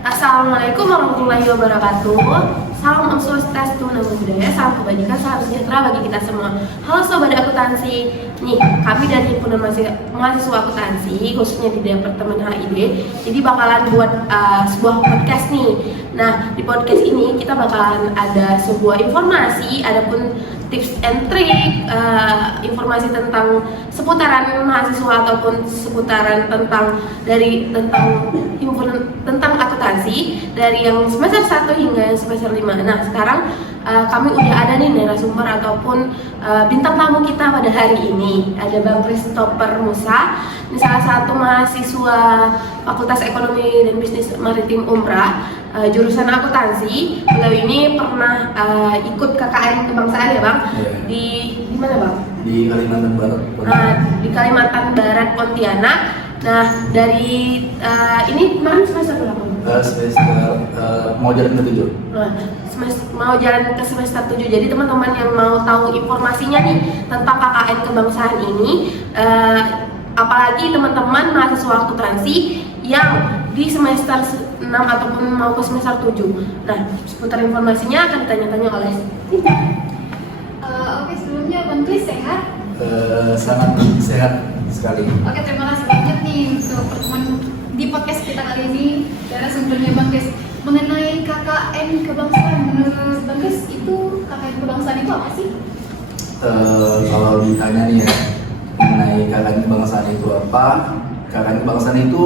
Assalamualaikum warahmatullahi wabarakatuh. Salam Om Swastiastu, Namo Buddhaya, salam kebajikan, salam sejahtera bagi kita semua. Halo Sobat Akuntansi. Nih, kami dari himpunan mahasiswa akuntansi, khususnya di Departemen HID, jadi bakalan buat sebuah podcast nih. Nah, di podcast ini kita bakalan ada sebuah informasi, adapun tips and trick, informasi tentang seputaran mahasiswa ataupun seputaran tentang himpunan tentang akuntansi dari yang semester 1 hingga yang semester 5. Nah, sekarang kami udah ada nih narasumber ataupun bintang tamu kita pada hari ini. Ada Bang Christopher Musa, ini salah satu mahasiswa Fakultas Ekonomi dan Bisnis Maritim Umrah, jurusan akuntansi. Beliau ini pernah ikut KKN kebangsaan ya Bang? Yeah. Di mana Bang? Di Kalimantan Barat. Nah, di Kalimantan Barat Pontianak. Nah, dari ini kemarin semester berapa? Mau jalan ke 7. Nah, mau jalan ke semester 7. Jadi teman-teman yang mau tahu informasinya nih tentang KKN kebangsaan ini, apalagi teman-teman mahasiswa akuntansi yang di semester 6 ataupun mau ke semester 7. Nah, seputar informasinya akan ditanya-tanya oleh Oke, sebelumnya Bang Kris sehat? Sangat sehat sekali. Oke, terima kasih banyak nih untuk pertemuan di podcast kita kali ini. Narasumbernya Bang Kris mengenai KKN kebangsaan. Menurut Bang Kris itu KKN kebangsaan itu apa sih? Kalau ditanya nih ya mengenai KKN kebangsaan itu apa? KKN kebangsaan itu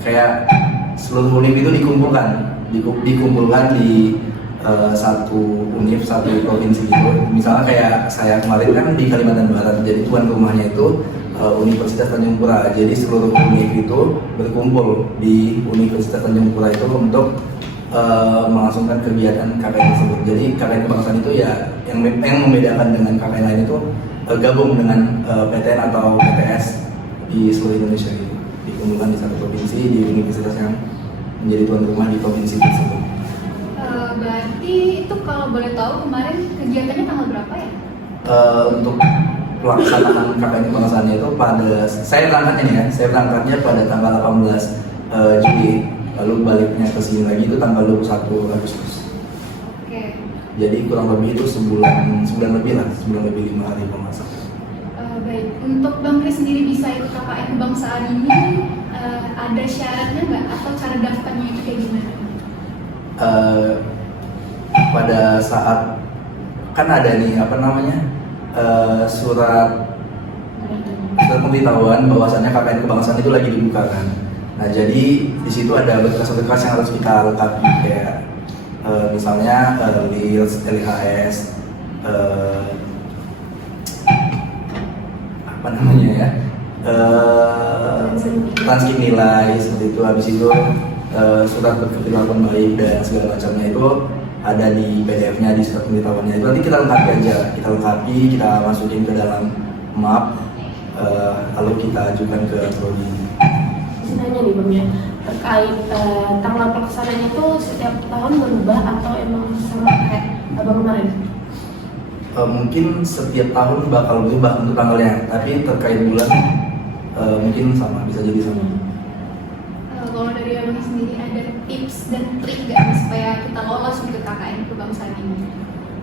kayak seluruh univ itu dikumpulkan di satu univ, satu provinsi gitu. Misalnya kayak saya kemarin kan di Kalimantan Barat, jadi tuan rumahnya itu Universitas Tanjung Pura. Jadi seluruh univ itu berkumpul di Universitas Tanjung Pura itu untuk melangsungkan kegiatan KKN tersebut. Jadi KKN kebangsaan itu ya yang membedakan dengan KKN lain itu gabung dengan PTN atau PTS di seluruh Indonesia gitu. Dikumpulkan di satu provinsi, di universitas yang menjadi tuan rumah di provinsi tersebut. Berarti itu kalau boleh tahu kemarin kegiatannya tanggal berapa ya? Untuk pelaksanaan KKN kebangsaannya itu saya berangkatnya pada tanggal 18 Juli, lalu baliknya ke sini lagi itu tanggal 21 Agustus. Oke. Jadi kurang lebih itu sebulan lebih 5 hari pemasakan. Baik, untuk Bang Kris sendiri bisa ikut KKN kebangsaan ini ada syaratnya nggak atau cara daftarnya itu kayak gimana? Pada saat kan ada nih surat pemberitahuan bahwasannya KKN kebangsaan itu lagi dibuka kan. Nah, jadi di situ ada berkas-berkas yang harus kita lengkapi kayak misalnya LILS, LHS, transkrip nilai seperti itu. Habis itu surat berkepilauan baik dan segala macamnya itu ada di PDF-nya, di surat pemberitahuannya itu nanti kita lengkapi, kita masukin ke dalam map, lalu kita ajukan ke prodi. nanya nih Bang ya, terkait tanggal pelaksanaannya itu setiap tahun berubah atau emang sama kayak abang kemarin? Mungkin setiap tahun bakal berubah untuk tanggalnya, tapi terkait bulan mungkin sama, bisa jadi sama. Kalau dari Abang sendiri ada tips dan trik nggak supaya kita lolos untuk KKN kebangsaan ini?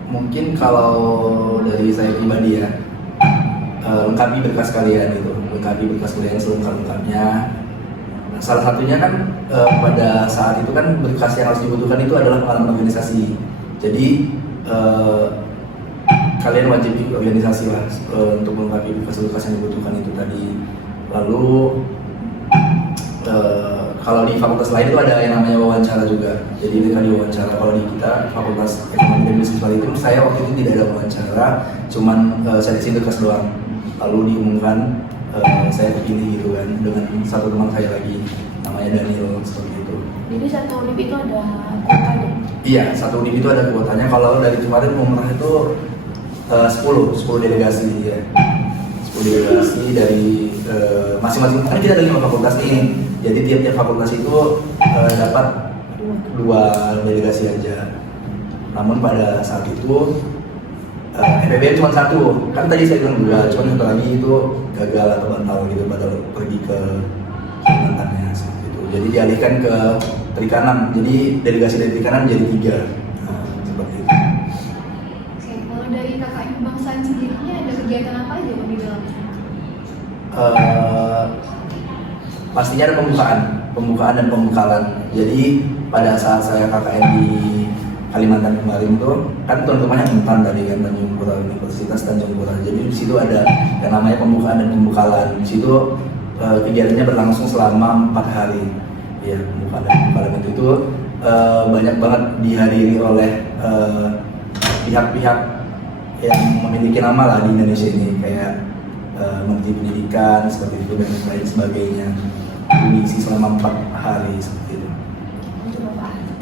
Mungkin kalau dari saya pribadi ya, lengkapi berkas kalian selengkap-lengkapnya. Nah, salah satunya kan pada saat itu kan berkas yang harus dibutuhkan itu adalah pengalaman organisasi. Jadi kalian wajib ikut organisasi lah untuk melengkapi berkas-berkas yang dibutuhkan itu tadi. Lalu kalau di fakultas lain itu ada yang namanya wawancara juga. Jadi ini tadi wawancara. Kalau di kita Fakultas Ekonomi dan Bisnis Maritim, saya waktu itu tidak ada wawancara, cuman saya isi berkas doang. Lalu diumumkan saya terpilih gitu kan dengan satu teman saya lagi namanya Daniel seperti itu. Jadi satu univ itu ada kuotanya? Iya, satu univ itu ada kuotanya. Kalau dari kemarin umrah itu 10 delegasi ya. 10 delegasi dari masing-masing, kan kita ada 5 fakultas nih. Jadi tiap-tiap fakultas itu dapat 2 delegasi aja. Namun pada saat itu FEB cuma 1, kan tadi saya bilang 2, cuma satu lagi itu gagal atau batal gitu, batal pergi ke Kalimantannya seperti itu. Jadi dialihkan ke perikanan. Jadi delegasi dari perikanan jadi 3. Nah, seperti itu. Oke, kalau dari KKN kebangsaan sendirinya ada kegiatan apa aja Bang di dalamnya? Pastinya ada pembukaan dan pembekalan. Jadi pada saat saya KKN di Kalimantan kemarin itu kan teman-temannya Untan dari kan Tanjung Pura, Universitas Tanjung Pura. Jadi di situ ada yang namanya pembukaan dan pembekalan. Di situ kegiatannya berlangsung selama 4 hari. Ya, pembukaan dan pembekalan itu banyak banget dihadiri oleh pihak-pihak yang memiliki nama lah di Indonesia ini, kayak Menteri Pendidikan seperti itu dan lain sebagainya. Diisi selama 4 hari seperti itu.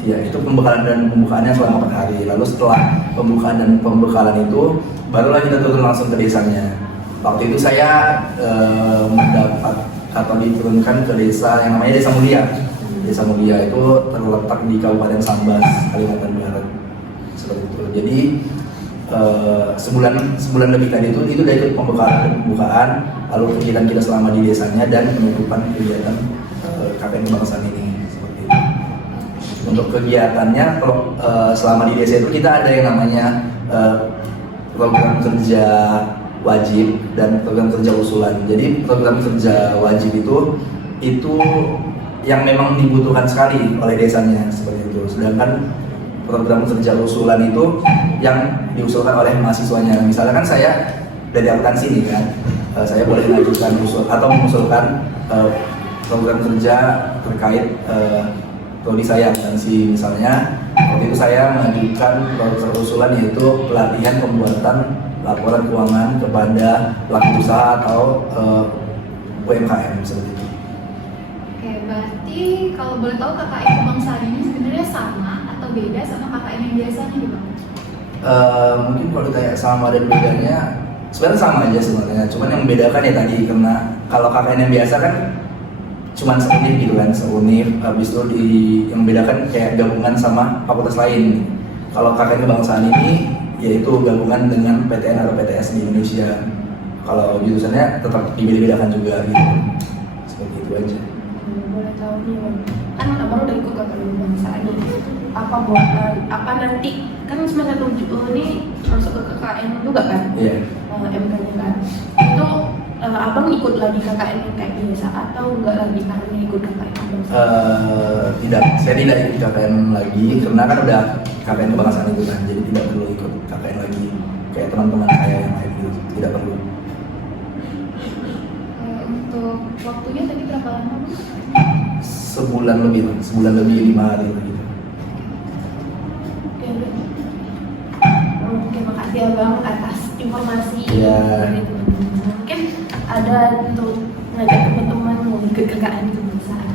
Ya, itu pembekalan dan pembukaannya selama 4 hari. Lalu setelah pembukaan dan pembekalan itu, barulah kita turun langsung ke desanya. Waktu itu saya mendapat atau diturunkan ke desa yang namanya Desa Mulia. Desa Mulia itu terletak di Kabupaten Sambas, Kalimantan Barat. Seperti itu. Jadi sebulan lebih tadi itu udah ikut pembekalan dan pembukaan, lalu kegiatan kita selama di desanya dan penutupan kegiatan KKN kebangsaan ini. Seperti itu. Untuk kegiatannya, kalau selama di desa itu kita ada yang namanya program kerja wajib dan program kerja usulan. Jadi program kerja wajib itu yang memang dibutuhkan sekali oleh desanya seperti itu. Sedangkan program kerja usulan itu yang diusulkan oleh mahasiswanya. Misalnya kan saya dari akuntansi nih kan, saya boleh mengajukan usul atau mengusulkan program kerja terkait prodi saya akuntansi. Misalnya waktu itu saya mengajukan program usulan yaitu pelatihan pembuatan laporan keuangan kepada pelaku usaha atau UMKM seperti itu. Oke, berarti kalau boleh tahu KKN kebangsaan ini sebenarnya sama atau beda sama KKN yang biasanya nih Bang? Mungkin kalau ditanya sama dan bedanya, sebenarnya sama aja sebenarnya. Cuman yang membedakan ya tadi, karena kalau KKN yang biasa kan cuman seunif gitu kan, seunif. Habis itu yang membedakan kayak gabungan sama fakultas lain. Kalau KKN kebangsaan ini yaitu gabungan dengan PTN atau PTS di Indonesia. Kalau jurusannya tetap dibeda-bedakan juga gitu. Seperti itu aja. Boleh tahu nih Bang, kan abang udah ikut KKN kebangsaan ini, apa nanti kan semester 7 ini masuk ke KKN juga kan? Iya. MK-nya kan itu abang ikut lagi KKN yang kayak biasa atau enggak lagi karena ikut KKN kebangsaan? Tidak, saya tidak ikut KKN lagi karena kan udah KKN kebangsaan itu kan, jadi tidak perlu ikut KKN lagi kayak teman-teman saya yang lain gitu, tidak perlu. Untuk waktunya tadi berapa lama Bang? Sebulan lebih 5 hari gitu. Oke, makasih ya Bang atas informasi Iya. dari teman-teman. Mungkin ada untuk ngajak teman-teman mau ikut KKN kebangsaan.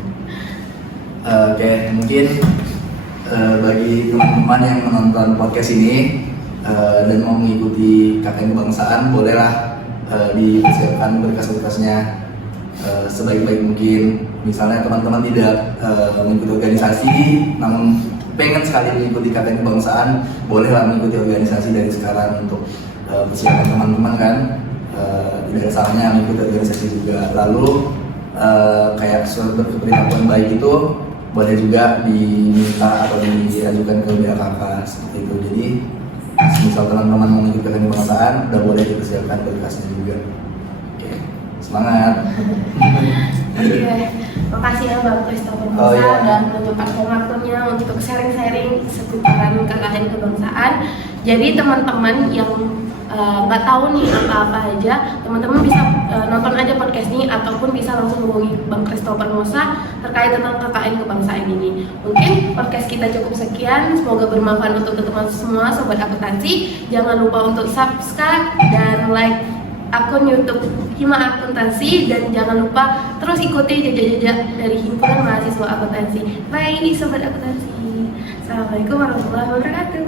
Oke, mungkin bagi teman-teman yang menonton podcast ini dan mau mengikuti KKN kebangsaan, bolehlah dipersiapkan berkas-berkasnya sebaik-baik mungkin. Misalnya teman-teman tidak mengikuti organisasi, namun pengen sekali mengikuti KKN kebangsaan, bolehlah mengikuti organisasi dari sekarang untuk persiapan teman-teman kan. Tidak ada salahnya mengikuti organisasi juga. Lalu kayak surat berkepribadian baik itu boleh juga diminta atau diajukan ke BAKK seperti itu. Jadi misal teman-teman mau mengikuti KKN kebangsaan, udah boleh dipersiapkan berkasnya juga. Oke, semangat. Iya, makasih ya Bang Christopher Musa dan menyempatkan waktunya untuk sharing-sharing seputaran KKN kebangsaan. Jadi teman-teman yang nggak tahu nih apa-apa aja, teman-teman bisa nonton aja podcast ini ataupun bisa langsung hubungi Bang Christopher Musa terkait tentang KKN kebangsaan ini. Mungkin podcast kita cukup sekian, semoga bermanfaat untuk teman-teman semua sobat akuntansi. Jangan lupa untuk subscribe dan like akun YouTube Hima Akuntansi dan jangan lupa terus ikuti jejak-jejak dari himpunan mahasiswa akuntansi. Bye sobat akuntansi. Assalamualaikum warahmatullahi wabarakatuh.